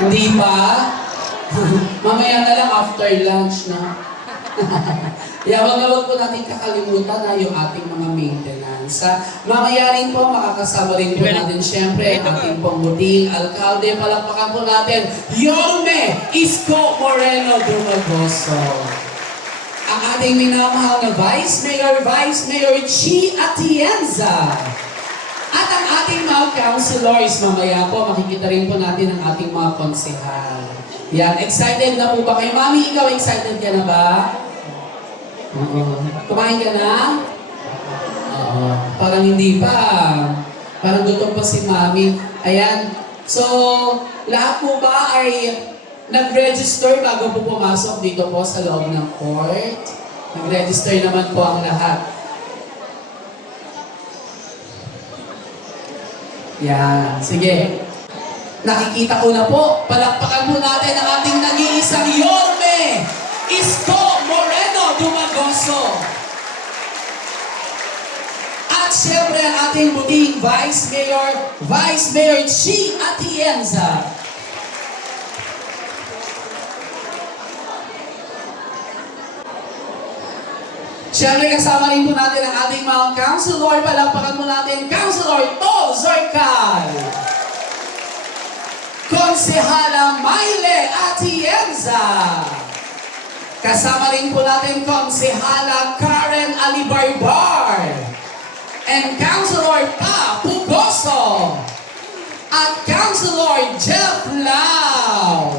Hindi pa? Mamaya na lang after lunch, no? Kaya wag po natin kakalimutan na yung ating mga maintenance. Mamaya rin po, makakasama rin po natin siyempre ang ating pangbuting alkalde. Palakpakan po natin, Yorme Isko Moreno Dumagoso. Ang ating minamahal na Vice Mayor Chi Atienza. At ang ating mga councilors, mamaya po, makikita rin po natin ang ating mga konsehal. Yan, excited na po ba kayo? Mami, ikaw excited ka na ba? Oo. Kumain ka na? Oo. Parang hindi pa. Parang gutom pa si Mami. Ayan. So, lahat po ba ay nag-register bago po pumasok dito po sa loob ng court? Nag-register naman po ang lahat. Yan. Sige. Nakikita ko na po. Palakpakan po natin ang ating nag-iisang Yorme Isko Moreno Dumagoso. At siyempre ang ating buting Vice Mayor Chi Atienza. Siyempre kasama rin po natin ang ating mga councilor. Palakpakan po natin Councilor To Zorcal. Konsehala Mayle Atienza. Kasama rin po natin Konsehala Karen Alibarbar. And Councilor Pa Pugoso. At Councilor Jeff Lau.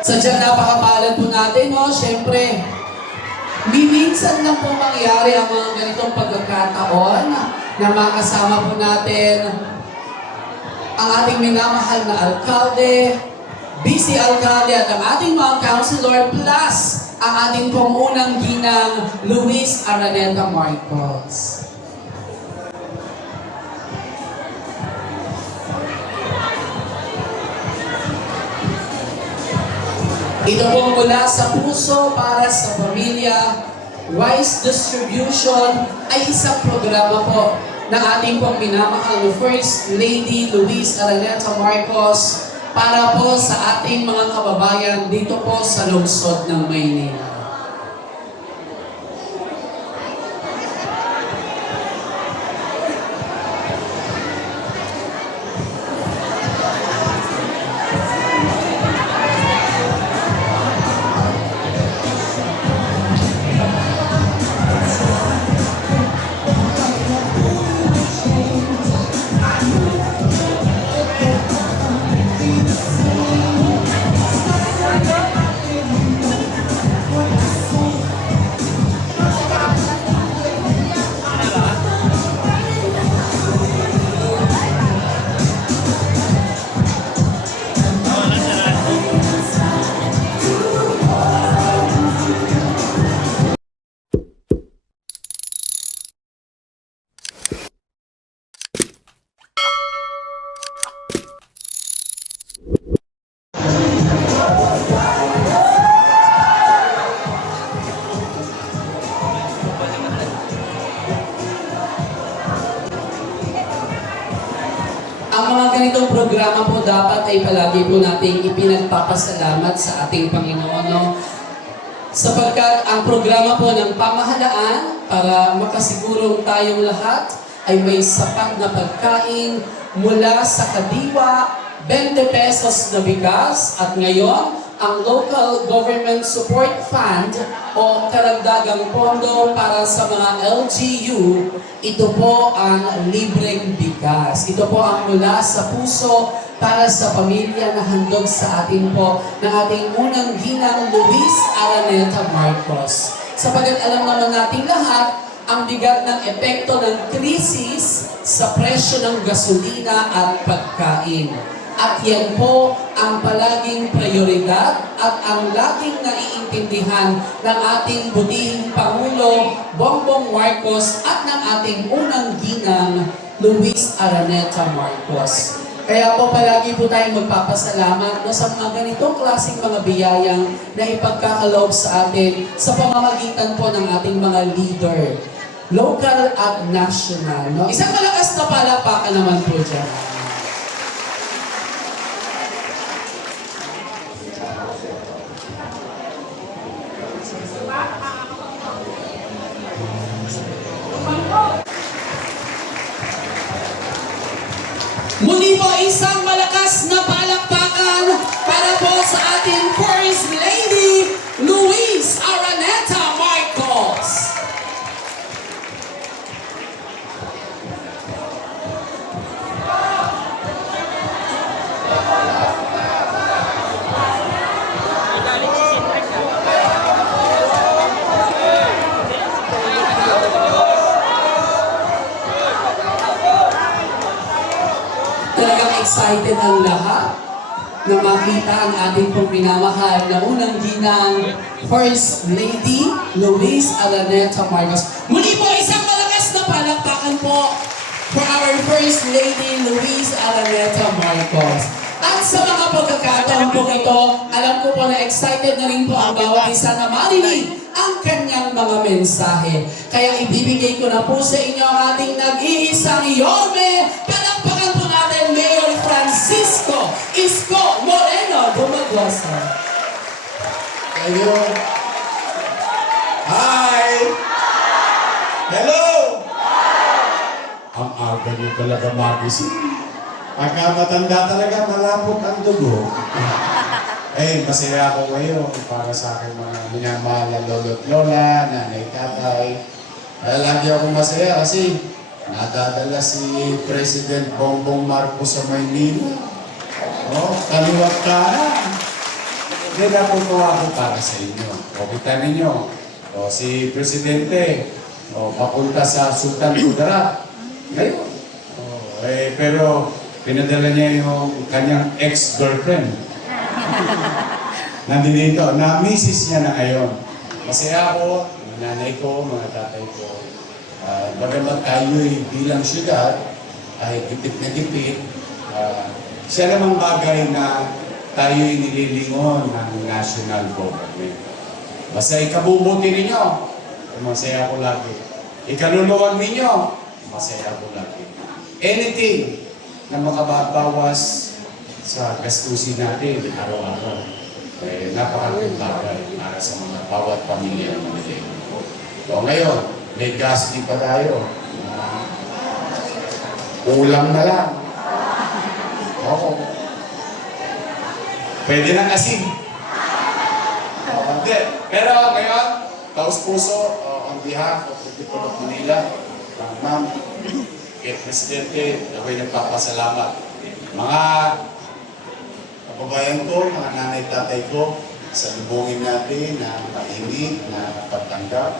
Sadyang napakapalad po natin, no? Siyempre, minsan lang po mangyari ang mga ganitong pagkakataon na makasama po natin ang ating minamahal na alkalde, busy alkalde at ang ating mga councilor plus ang ating pong unang ginang Luis Araneta Marcos. Ito po mula sa puso para sa pamilya, Wise Distribution ay isang programa po ng ating pong minamahal na First Lady Luis Araneta Marcos para po sa ating mga kababayan dito po sa lungsod ng Maynila. Ang mga ganitong programa po dapat ay palagi po nating ipinagpapasalamat sa ating Panginoon. No? Sapagkat ang programa po ng pamahalaan para makasigurong tayong lahat ay may sapat na pagkain mula sa kadiwa, 20 pesos na bigas at ngayon ang Local Government Support Fund o karagdagang pondo para sa mga LGU, ito po ang libreng bigas. Ito po ang mula sa puso para sa pamilya na handog sa atin po ng ating unang ginang Luis Araneta Marcos. Sapagat alam naman natin lahat ang bigat ng epekto ng krisis sa presyo ng gasolina at pagkain. At yan po ang palaging prioridad at ang laging naiintindihan ng ating butihing Pangulo Bongbong Marcos at ng ating unang ginang Luis Araneta Marcos. Kaya po palagi po tayong magpapasalamat no, sa mga ganitong klaseng mga biyayang na ipagkakaloob sa atin sa pamamagitan po ng ating mga leader. local at national. No? Isang malakas na palakpakan naman po dyan. Muli po isang malakas na palakpakan para po sa ating First Lady, Luis Araneta Marcos. Talagang excited ang lahat na makita ang ating pong minamahal na unang ginang First Lady, Luis Araneta Marcos. Muli po, isang malakas na palakpakan po for our First Lady, Luis Araneta Marcos. At sa mga pagkakataon po ito, alam ko po na excited na rin po ang bawat isa na marinig ang kanyang mga mensahe. Kaya ibibigay ko na po sa inyo ang ating nag-iisang Yorme. Palakpakan po natin Mayor Francisco Isko Moreno Dumagosa. Thank you. Hi! Hello! Ang aga niyo talaga magising. Pagka matanda talaga, malapot ang dugo. Eh, masaya ako ngayon para sa aking mga minamahal na lolo't lola, nanay, tatay. Lagi ako masaya kasi nadadala si President Bongbong Marcos sa Maynila. Oh, kaliwat kanan. Hindi na po ako para sa inyo. O, kita ninyo. O, si Presidente, o, papunta sa Sultan Kudarat. Ngayon. O, pero, pinadala niya yung kanyang ex-girlfriend. Nandito, na misis niya na ngayon. Masaya ako, mga nanay ko, mga tatay ko. Bagamat tayo'y bilang syudad, ay gipit na gipit, siya namang bagay na tayo'y nililingon ng national government. Basta ikabubuti ninyo, masaya ako lagi. Ikaluluwag ninyo, masaya ako lagi. Anything na makababawas sa gastusin natin araw-araw, napakalaking bagay para sa mga bawat pamilya ng Manila. So ngayon, may gas din pa tayo. Ulam na lang. Oo. Pwede ng asin. Hindi. Pero ngayon, taos puso, on behalf of the people of Manila, ma'am, kay Presidente, ako'y nagpapasalamat. Mga kababayan ko, mga nanay tatay ko, sa lubungin natin na mainit na pagtanggap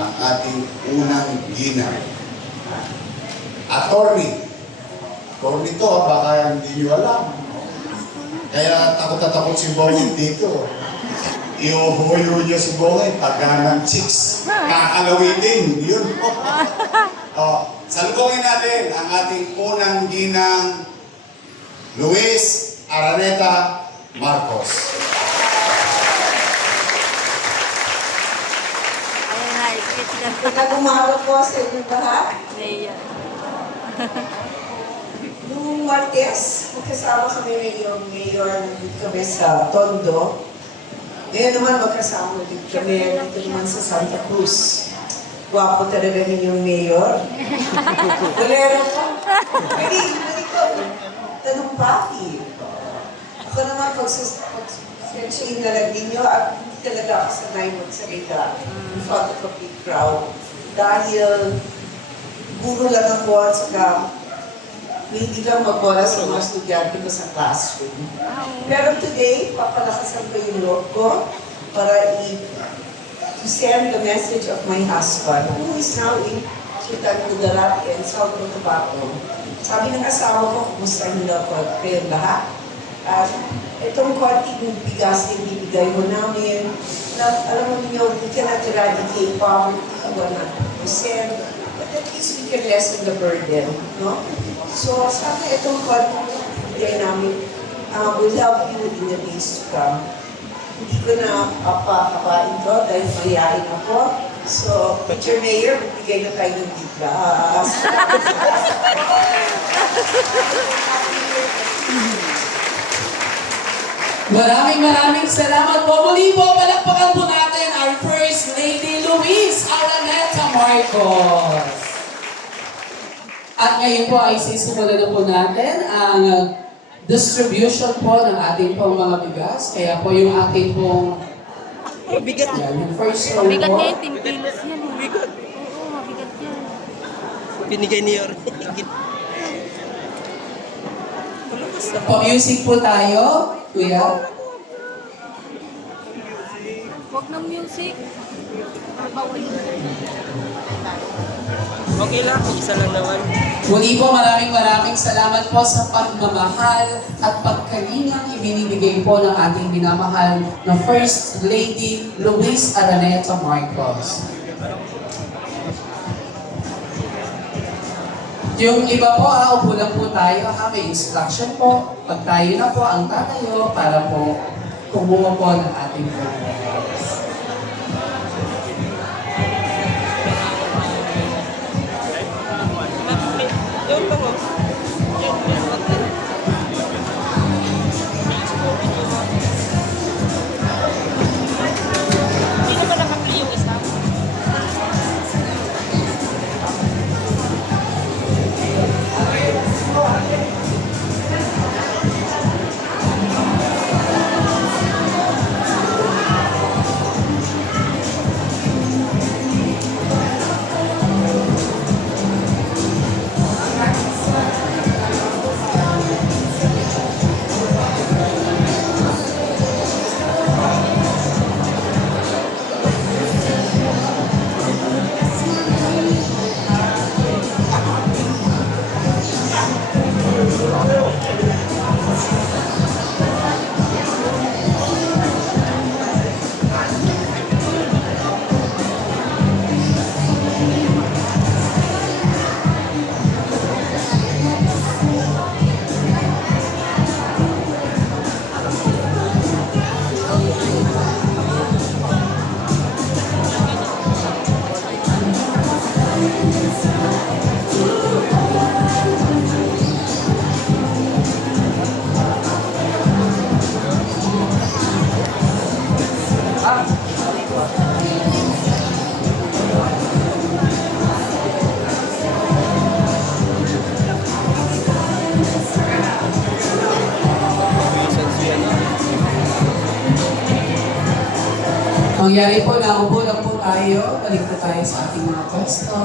ang ating unang ginang. Attorney. Attorney to, baka hindi nyo alam. Kaya takot na takot si Bongit dito. Iuhuyo niyo si Bongit pagka ng chicks. Kakalawitin. Yun po. Salubungin natin ang ating unang ginang Luis Araneta Marcos. Magandang umaga po sa inyo lahat. Noong Martes, magkasama kami ngayong mayor, nandito kami sa Tondo. Ngayon naman magkasama din kami dito naman sa Santa Cruz. Gwapo talaga ninyong mayor. Bolero po. Pwede ko tanong pati. Ako naman pag-sensyain na lang ninyo at hindi talaga ako sanay magsalita in front of a big crowd. Dahil guro lang ako at saka hindi lang magbola sa mga estudyante ko sa classroom. Pero today, papalakasan ko yung loob ko para to send the message of my husband, who is now in Sultan Kudarat and South Cotabato. Sabi ng asawa ko, kumusta nila ko kayo lahat? At itong konting bigas na ibibigay mo namin, na alam mo niyo, we cannot eradicate poverty 100%, but at least we can lessen the burden, no? So, sana itong konting ibigay namin will help you in the days to come. Hindi ko na papakabain to dahil mayayain ako. So, Teacher Mayor, bigay na tayo ng bigas. Maraming salamat po. Muli po, palakpakan po natin our First Lady Luis Araneta Marcos. At ngayon po ay sisimulan na po natin ang distribution po ng ating pong mga bigas. Kaya po yung ating pong Mabigat. yan, yung first row Mabigat po. niya yung 10 kilos yan. Mabigat. Oo, mabigat yan. Binigay ni Yor. Pa-music po tayo, kuya. Huwag ng music. Okay lang, isa lang naman. Muli po, maraming salamat po sa pagmamahal at pagkalingang ibinibigay po ng ating minamahal na First Lady Luis Araneta Marcos. Yung iba po, upo lang po tayo, may instruction po. Pag tayo na po ang tatayo para po kumuha po ng ating programs. Yun pa mo. Sino ba nakapili yung isa? Mangyari po na upo lang po tayo, balik po tayo sa ating mga pwesto.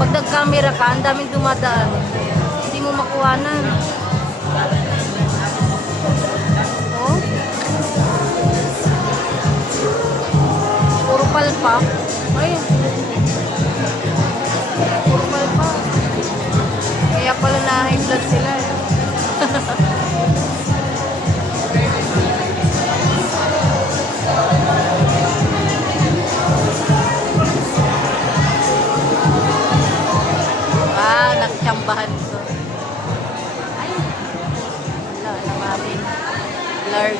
Pag nag-camera ka, ang daming dumadaan. Hindi mo makuhanan. Oh? Puro palpa. Ay. Puro palpa. Kaya pala na-high blood sila eh. Nagtsambahan ko. Ay, wala naman. Lord.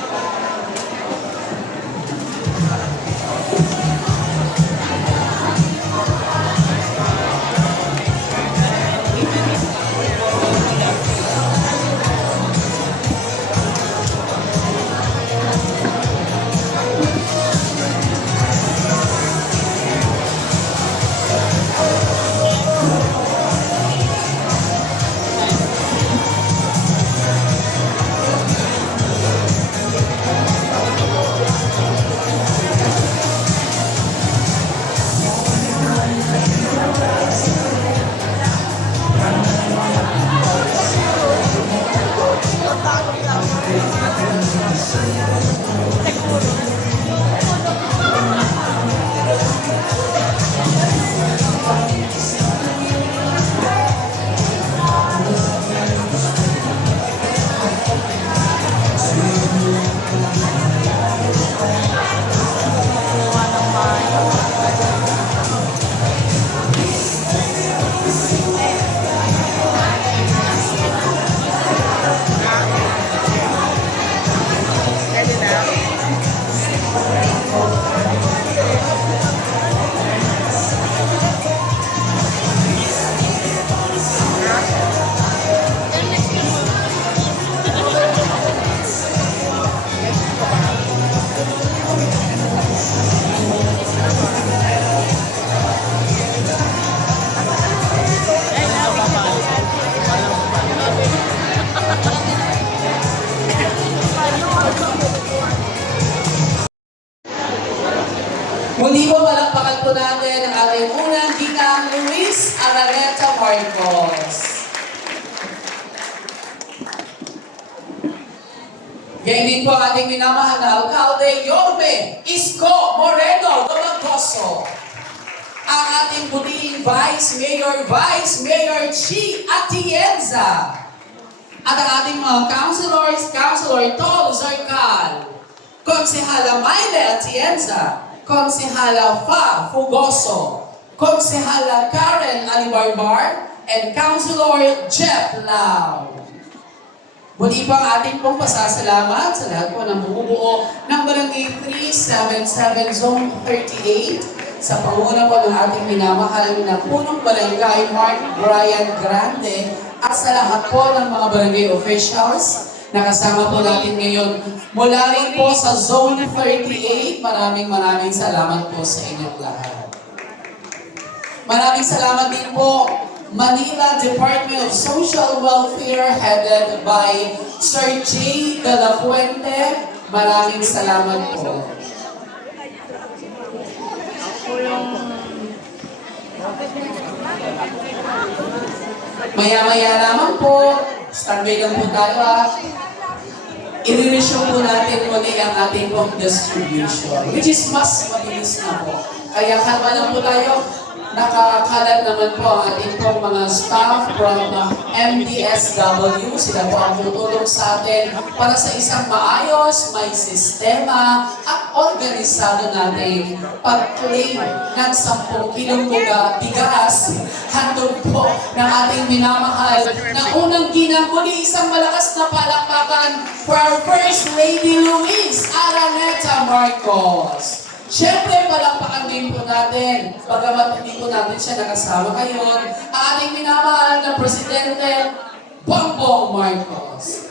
Muli po palakpakan po natin ang ating unang ginang Luis Araneta Marcos. Ganyan din po ang ating minamahal na alkalde, Yorme Isko Moreno Domagoso. Ang ating puting Vice Mayor Chi Atienza. At ang ating mga councilors, Councilor Tol Zarcal, Konsehala Mayle Atienza, Konsehala Fa Fugoso, Konsehala Karen Alibarbar, and Councilor Jeff Lau. Muli po ang ating pong pasasalamat sa lahat po ng bumubuo ng Barangay 377 Zone 38 sa panguna po ng ating minamahal na punong barangay Mark Brian Grande at sa lahat po ng mga barangay officials na kasama po natin ngayon mula rin po sa Zone 38. Maraming salamat po sa inyong lahat. Maraming salamat din po Manila Department of Social Welfare headed by Sir J. De La Fuente. Maraming salamat po. Maya-maya naman po, standby lang po tayo i-resume po natin muli ang ating pong distribution, which is mas mabilis na po. Kaya kalma lang po tayo. Nakakalat naman po ang ating pong mga staff from MDSW. Sila po ang tutulong sa atin para sa isang maayos, may sistema at organisado natin pag-claim ng 10 kilong bigas handog po ng ating minamahal na unang ginang. Muli isang malakas na palakpakan for our First Lady Luis Araneta Marcos. Siyempre, palakpakan din po natin, pagkamat hindi po natin siya nakasama ngayon, ang ating minamahal na Presidente, Bongbong Marcos.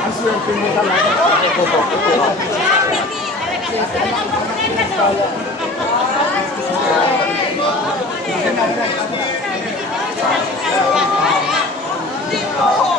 Ang swerte mo talaga. Oo.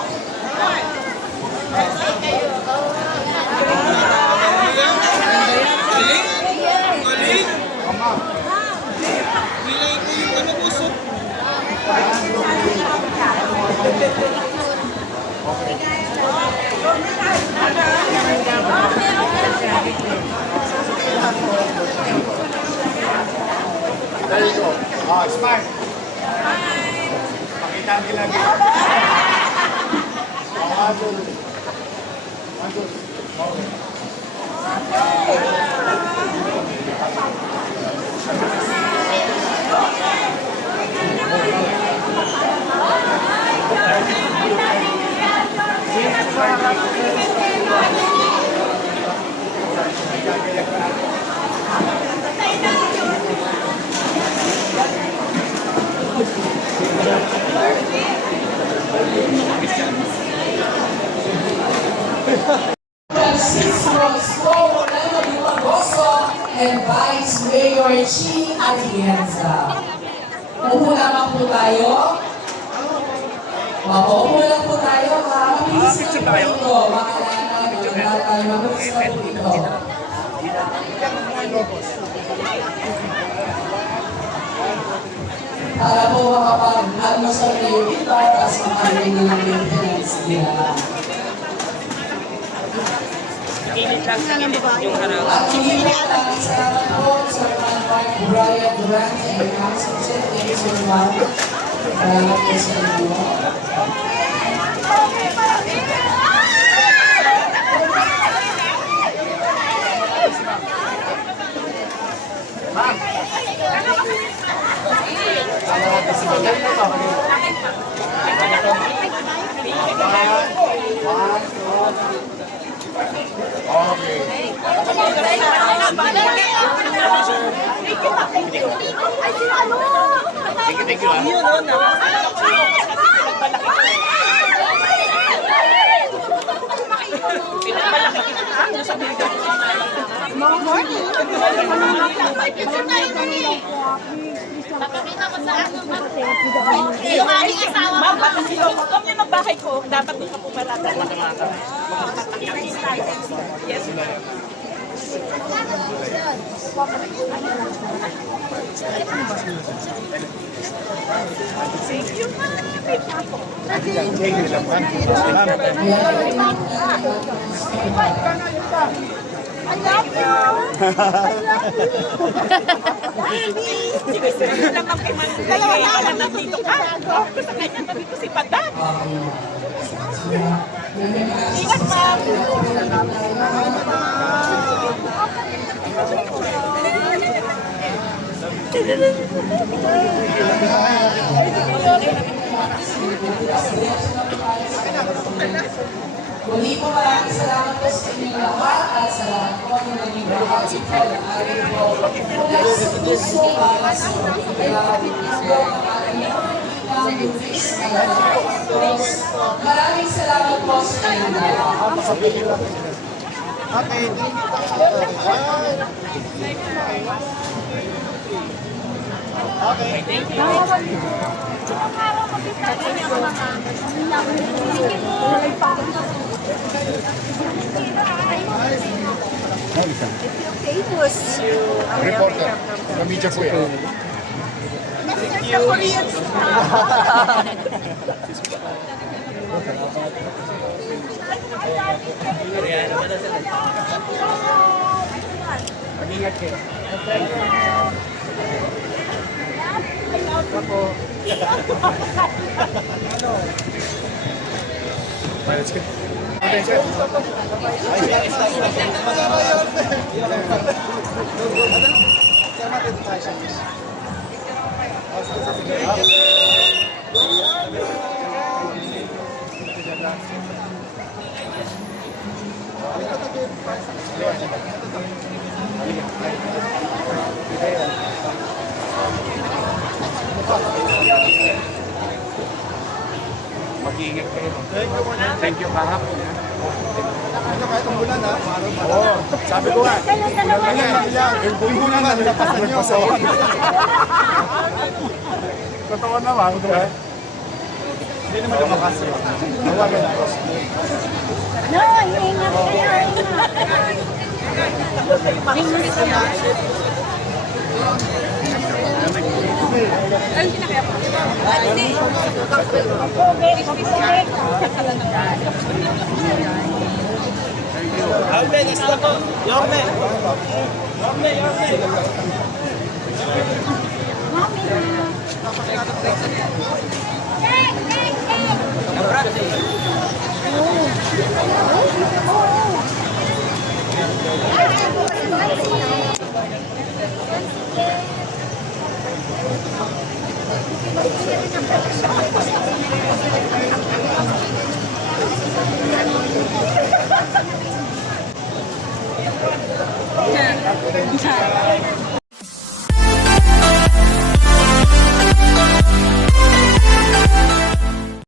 Oh, smile. Pakita ang lagi. Oh, one, two. One, two. Okay. Francisco Escobar Magoso and Vice Mayor Chi Atienza. Upo lamang po tayo. Upo lang po tayo ha. Mabilis lang po ito. Makalaman ng tatay. Mabilis lang po ito. Para po makapag-almasal na yung iba at makarin na ng maintenance nila. Kilit lang sa kilit yung harap. At hindi lang salamat po sa mga Mark Brian Durante and Council Chair. Thank you so much. Salamat po sa inyo. Thank you. Papakita ko sa ano, yung aming asawa ko. Huwag niyo magbahay ko, dapat doon ka po parata. Yes. I love you! I love you! Lang ang kay Manila. Kaya lang nandito ka. Sa kanya nandito si Padan. Ingat, ma'am. Muli po maraming salamat po sa inyong lahat at sa lahat po ng naging bahagi po ng ating po. Mula sa puso para sa mga kailangan po ng ating maraming salamat po sa inyong lahat. Reporter. Media po yan. Mag-ingat kayo. Let's go. Mag-iingat kayo. Thank you kahapon. Kahit ang bulan ha? Oo. Sabi ko nga. Yung bulan nga, nilapasan nyo. Totoo naman. Hindi naman lumakas yun. Nawagan ako. No, ingat kayo, Yorme, next na po. Yorme. Yorme. Mami. Yeah.